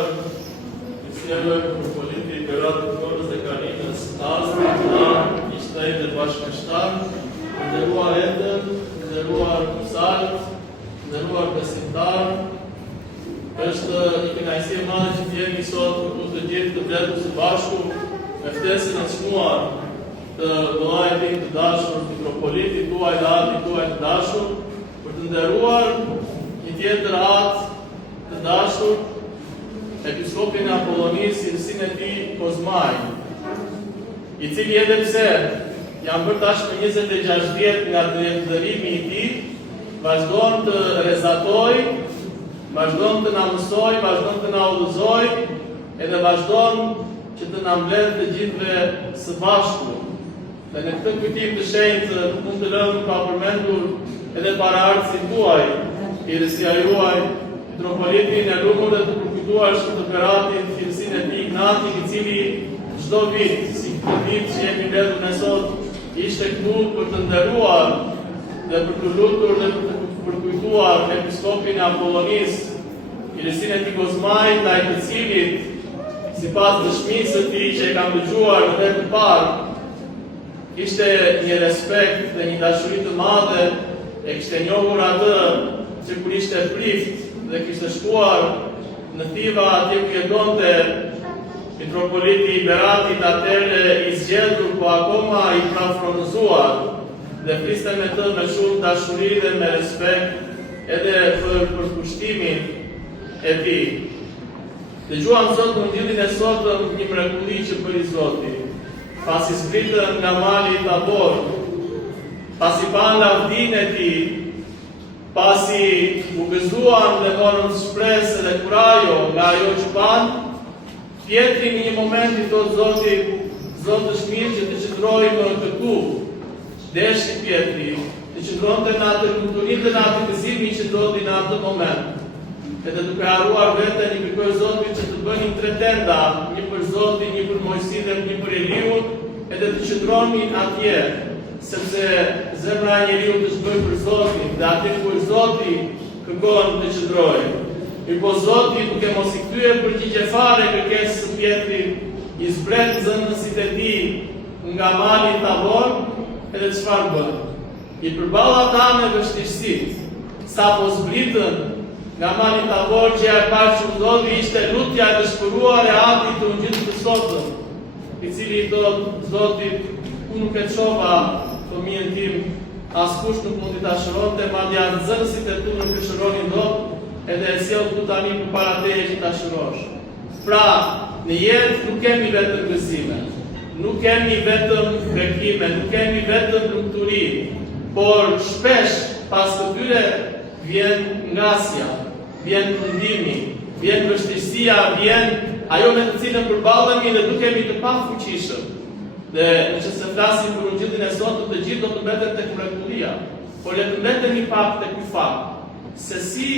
Për politik i Beratë të Korës dhe Karinës, astri na ishte e bashkështar, nderuar Eden, nderuar Salt, nderuar besimtar. Është një kënaqësi e madhe që të jemi sot këtu të gjithë të bletur së bashku me ftesën e çmuar të vëllait tim të dashur, mitropolitit tuaj dhe atit tuaj të dashur, për të nderuar një tjetër atë të dashur, Episkopin e Apollonisë, Sirsin e tij Kozmaj, i cili edhe pse jam bërë tashmë 26 vjet nga ndërimi i tij, vazhdon të rezatoj, vazhdon të na mësoj, vazhdon të na udhëzoj, edhe vazhdon që të na mbledh të gjithëve së bashku. Dhe në këtë kujtim të shenjtë mund të lëmë pa përmendur edhe paraardhësit tuaj, Kirësia juaj, mitropolitin e lumur dhe të përkujtuar të Beratin, Sirsin e tij Ignatik, i cili çdo vit, si këtë vit që jemi mbledhur ne sot, ishte këtu për të nderuar dhe për të lutur dhe për të përkujtuar Episkopin e Apollonisë, Sirsin e tij Kozmaj, ndaj të cilit, sipas dëshmisë së tij që e kam dëgjuar në vend të parë, kishte një respekt dhe një dashuri të madhe, e kishte njohur atë që kur ishte prift dhe kishte shkuar në Thiva atje ku jetonte mitropoliti i Beratit, atëherë i zgjedhur, po akoma i trafronzuar, dhe fliste me të me shumë dashuri dhe me respekt edhe për përkushtimin e tij. Dëgjuam sot në ditën e sotëm një mrekulli që bëri Zoti. Pasi zbritën nga mali i Tabor, pasi pan lavdinë e tij, pasi u gëzuan dhe morën shpresë dhe kurajo nga ajo që pan, Pietri në një moment i thot Zotit, Zot është mirë që të qëndrojmë në këtu. Deshi Pietri, të qëndronte në atë kulturin dhe në atë gëzimi që ndodhi në atë moment. Edhe duke harruar veten, i kërkoi Zotit që të bënin 3 tenda, një për Zotin, një për Mojsin dhe një për Eliun, edhe të qëndronin atje, sepse zemra e njeriu të shkojë për Zotin, dhe aty ku Zoti kërkon të qëndrojë. Po Zoti, duke mos i kthyer përgjigje fare kërkesës së Pietrit, i zbret zënësit e tij nga mali i Tabor, edhe çfarë bën? I përball ata me vështirësitë. Sapo zbritën nga mali i Tabor, që e parë që ndodhi ishte lutja e dëshpëruar e atit të ungjillit të sotëm, i cili i thot Zotit, ku nuk e çova fëmijën tim, askush nuk mundi ta shëronte, madje as nxënësit e tu nuk e shëronin dot, edhe e sjell këtu tani përpara teje që ta shërosh. Pra, në jetë nuk kemi vetëm gëzime, nuk kemi vetëm bekime, nuk kemi vetëm lumturi, por shpesh pas këtyre vjen ngasja, vjen mundimi, vjen vështirësia, vjen ajo me të cilën përballemi dhe dukemi të pafuqishëm. Dhe nëse se flasim për ungjillin e sotëm, të gjithë do të mbeten tek mrekullia, por le të mbetemi pak tek ky fakt, se si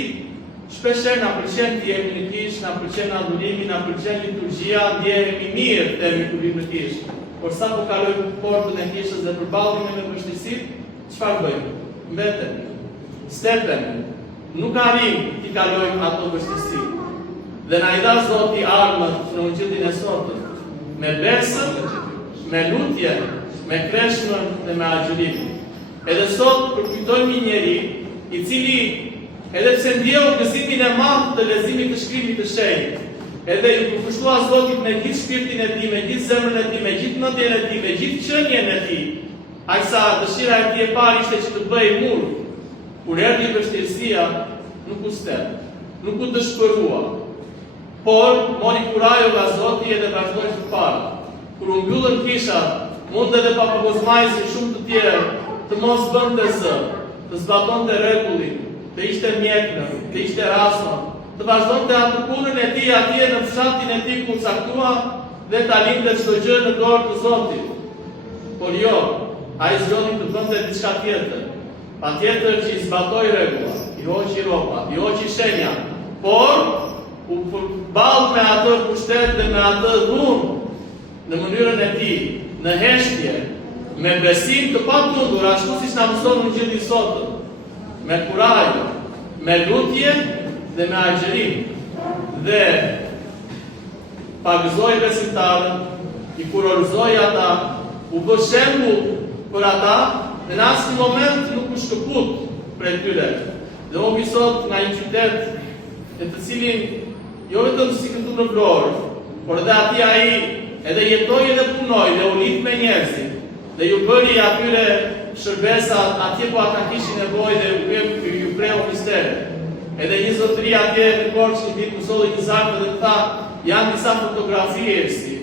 shpeshherë na pëlqen të jemi në kish, na pëlqen adhurimi, na pëlqen liturgjia, ndjehemi mirë themi kur vim në kish. Por sa po kalojmë portën e kishës dhe përballemi me vështirësitë, çfarë bëjmë? Mbetemi, stepemi, nuk arrim t'i kalojmë ato vështirësi. Dhe na i dha Zoti armët në ungjillin e sotëm, me besën, me lutjen, me kreshmën dhe me agjërimin. Edhe sot përkujtojmë një njeri i cili, edhe pse ndjeu gëzimin e madh të leximit të shkrimit të shenjtë, edhe i përkushtua Zotit me gjithë shpirtin e tij, me gjithë zemrën e tij, me gjithë mendjen e tij, me gjithë qenien e tij, aqsa dëshira e tij e parë ishte që të bëjë mur. Kur erdhi vështirësia, nuk u stet, nuk u dëshpërua, por mori kurajo nga Zoti edhe vazhdoi të parë. Kur u mbyllën kishat, mund edhe papagozmajsi shumë të tjerë të mos bënte zë, të zbatonte rregullin, të ishte mjekër, të ishte rasën, të vazhdonte atë punën e tij atje në fshatin e tij ku caktua dhe ta lindte çdo gjë në dorë të Zotit. Por jo, ai zgjodhi të bënte diçka tjetër. Patjetër që i zbatoi rregullat, i hoqi rrobat, i hoqi shenja, por u përball me atë pushtet dhe me atë dhunë në mënyrën e tij, në heshtje, me besim të pamundur, ashtu siç na mëson ungjilli i sotëm, me kurajë, me lutje dhe me agjërim. Dhe pagëzoi besimtarët, i kurorëzoi ata, u bë shembull për ata, dhe në asnjë moment nuk u shkëput prej tyre. Dhe obi sot nga një qytet në të cilin jo vetëm si këtu në Vlorë, por edhe ati ai edhe jetoi edhe punoi dhe u lidh me njerëzit. Dhe ju bëri atyre shërbesat atje po ata kishin nevojë dhe ju preu mistere. Edhe një zotëri atje në Korçë një ditë më solli një zakë dhe tha, janë disa fotografi ersi.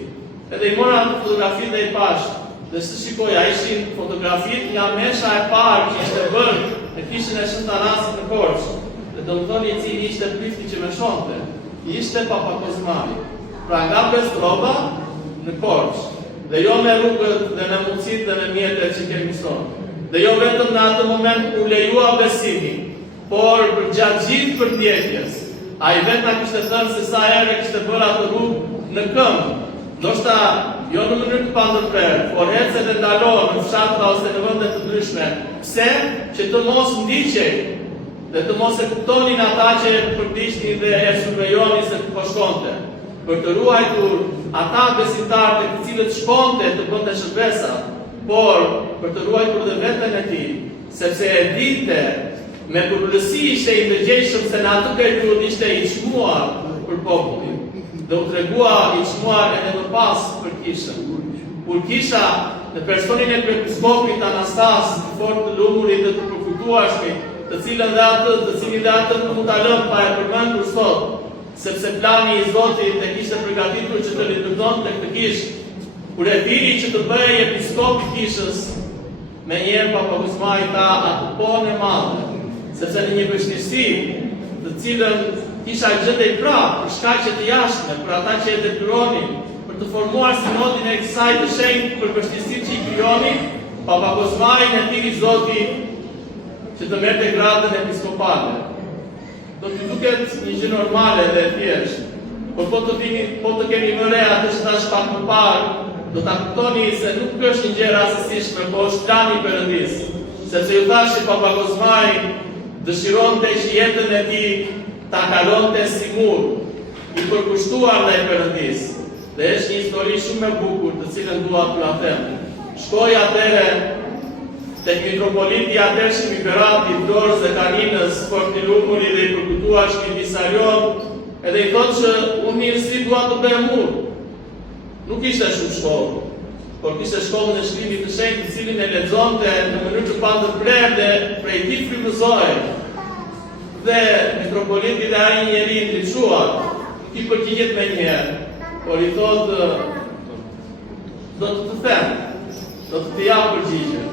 Edhe i mora ato fotografi dhe i pash. Dhe së shikoja, ishin fotografit nga mesha e parë që ishte bërë në kishën e Shëntanasit në Korçë. Dhe do më thoni i cili ishte prifti që me shonte. Ishte Papa Kozmari. Pra nga Pestrova në Korçë. Dhe jo me rrugët dhe me mundësit dhe me mjetët që kemi sonë. Dhe jo vetëm në atë moment kur lejua besimi, por për gjatë gjithë përndjetjes. A i vetë nga kishte thënë se sa ere kishte bërë atë rrugë në këmbë. Ndoshta jo në mënyrë të pandërprerë, por hece dhe ndalonë në fshatra ose në vëndet të ndryshme. Pse? Që të mos ndiqej dhe të mos e kuptonin ata që përdishtin dhe e survejonin se të shkonte. Për të ruajtur ata besimtarë të cilët shkonte të bënte shërbesa, por për të ruajtur dhe veten e tij, sepse e dinte me përgjithësi ishte i ndërgjegjshëm se në atë periudhë ishte i çmuar për popullin. Dhe u tregua i çmuar edhe më pas për kishën. Kur kisha në personin e kryepiskopit Anastas, të fortë të lumurit dhe të përkujtueshmit, të cilin dhe atë mund ta lëm pa e përmendur sot, sepse plani i Zotit e kishte përgatitur që të rindërtonte këtë kishë. Kur e diri që të bëhej episkop i kishës, menjëherë Papa Kozmai tha atë punë e madhe, sepse në një vështirësi të cilën kisha gjendej prapë për shkaqe të jashtme, për ata që e detyronin, për të formuar sinodin e kësaj të shenjtë për vështirësitë që i krijonin, Papa Kozmai e thiri Zoti që të merrte gradën episkopale. Do të duket një gjë normale dhe e thjeshtë, por po të keni më re atë që thash pak më parë, do ta kuptoni se nuk është një gjë rastësishme, por është plani i Perëndis. Sepse ju thash që Papa Kozmai dëshironte që jetën e tij ta kalonte si mur, i përkushtuar ndaj Perëndis. Dhe është një histori shumë e bukur, të cilën dua t'ju them. Shkoi atëherë tek mitropoliti atërshëm i Berat, i Vlorës dhe Kaninës, Forti Lumuri dhe i përkujtueshmi Visarion, edhe i thotë që unë mirësi dua të bëj mur. Nuk ishte shumë shkollë, por kishte shkollën e shkrimit të shenjtë, të cilin e lexonte në mënyrë të pandërprerë dhe prej tij frymëzohej. Dhe mitropoliti dhe ai njeri i ndriçuar, nuk i përgjigjet menjëherë, por i thotë, do të them, do të jap përgjigje.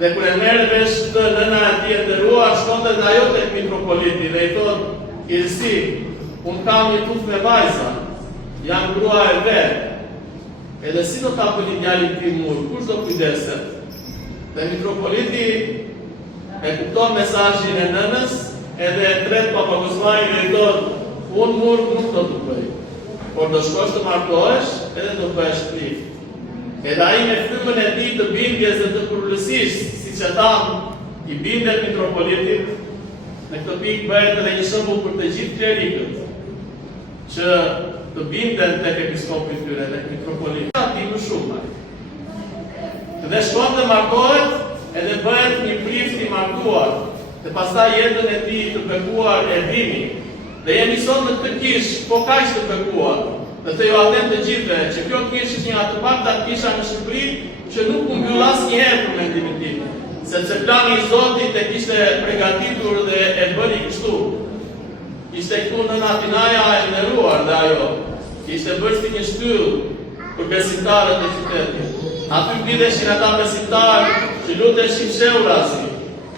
Dhe kur e merr vesh të nëna e tij e nderuar, shkonte dhe ajo tek mitropoliti dhe i thotë, "Kirsi, unë kam një tuf me vajza, jam grua e vet. Edhe si do ta bëni djalin tim mur, kush do kujdeset?" Dhe mitropoliti e kupton mesazhin e nënës, edhe e tret Papa Kozmai dhe i thotë, "Unë mur nuk do të bëj, por do shkosh të martohesh edhe do bëhesh prift." Edhe ai me frymën e tij të bindjes dhe të kurulësisë, siç e thamë, i bindet mitropolitit. Në këtë pikë bëhet edhe një shembull për të gjithë klerikët, që të binden tek episkopi i tyre, tek mitropoliti. Ati më shumë. Dhe shkon dhe martohet, edhe bëhet një prift i martuar, dhe pastaj jetën e tij të bekuar e vini. Dhe jemi sot në këtë kishë, po kaq të bekuar. Dhe të ju adhem të gjithve, që kjo kishë është një atë paktat kisha në Shqipëri, që nuk u mbyll asnjëherë për mendimin tim. Sepse plani i Zotit e kishte përgatitur dhe e bëri kështu. Ishte këtu në Natinaja e nderuar dhe ajo. Ishte bërë si një shtyllë për besimtarët e qytetit. Aty mbidheshin ata besimtarë që luteshin sheurasi,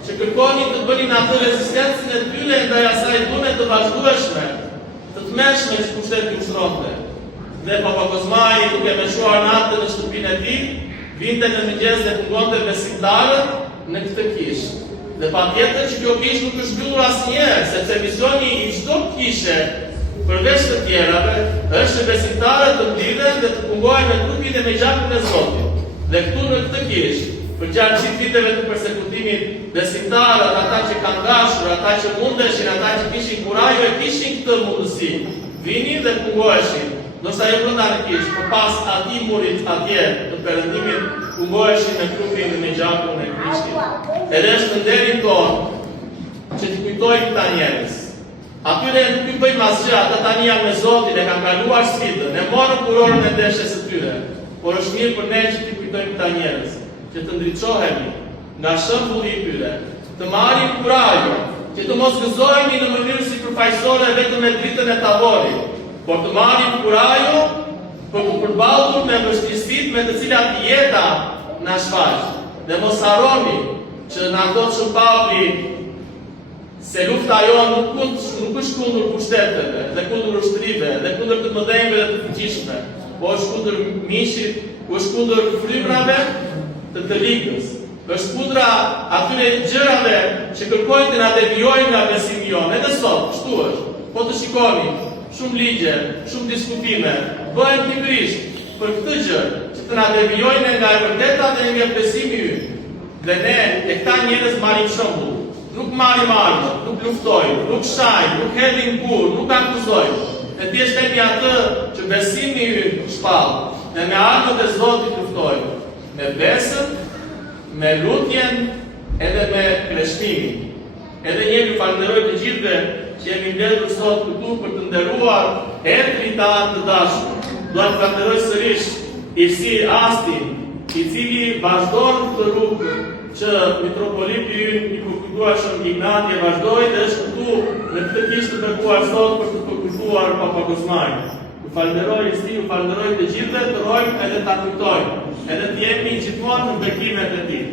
që kërkonin të bënin atë rezistencën e tyre ndaj asaj dhune të vazhdueshme, të tmerrshme që pushteti ushtronte. Dhe Papa Kozmai, duke meshuar natën në shtëpinë e tij, vinte në mëngjes dhe pungonte besimtarët në këtë kishë. Dhe patjetër që kjo kishë nuk është mbyllur asnjëherë, sepse misioni i çdo kishe, përveç të tjerave, është që besimtarët të mblidhen dhe të pungohen me trupin e me gjakun e Zotit. Dhe këtu në këtë kishë, për gjatë gjithë viteve të përsekutimit, besimtarët, ata që kanë dashur, ata që mundeshin, ata që kishin kurajë, e kishin këtë mundësi, vinin dhe pungoheshin. Ndoshta jo brenda në kishë, por pas atij murit atje të perëndimit ku ngoheshin me trupin dhe me gjakun e Krishtit. Edhe është nderi tonë që t'i kujtojmë këta njerëz. Atyre nuk i bëjmë asgjë, ata tani janë me Zotin, e kanë kaluar sfidën, e morën kurorën e ndeshjes së tyre. Por është mirë për ne që t'i kujtojmë këta njerëz, që të ndriçohemi nga shembulli i tyre, të marrim kurajë, që të mos gëzohemi në mënyrë sipërfaqësore vetëm me dritën e tavorit, por të marrim kurajë për të përballur me vështirësitë me të cilat jeta na shfaq. Dhe mos harroni që na thot Shën Pavli se lufta jonë nuk është kundër pushteteve, dhe kundër ushtrive, dhe kundër të mëdhenjve dhe të fuqishme, po është kundër miqit, po është kundër frymrave të ligës. Është kundra atyre gjërave që kërkojnë të na devijojnë nga besimi jonë. Edhe sot, kështu është. Po të shikoni, shumë ligje, shumë diskutime, bëhen pikërisht për këtë gjë, që të na devijojnë nga e vërteta dhe nga besimi ynë. Dhe ne, e këta njerëz marrim shembull. Nuk marrim armë, nuk luftojnë, nuk shajnë, nuk hedhin kurrë, nuk akuzojnë. E thjesht themi atë që besimi ynë shpall, dhe me armët e Zotit luftojnë, me besën, me lutjen, edhe me kreshtimin. Edhe një ju falenderoj të gjithëve që jemi mbledhur sot këtu për të nderuar etrin tanë të dashur. Dua të falenderoj sërish Irsi Astin, i cili vazhdon këtë rrugë që mitropoliti ynë i përkujtueshëm Ignati e vazhdoi dhe është këtu në këtë kishë të bekuar sot për të përkujtuar Papagosmajin. Ju falenderoj Irsi, ju falenderoj të gjithëve, të rojmë edhe ta kujtojmë, edhe të jemi gjithmonë në bekimet e tij.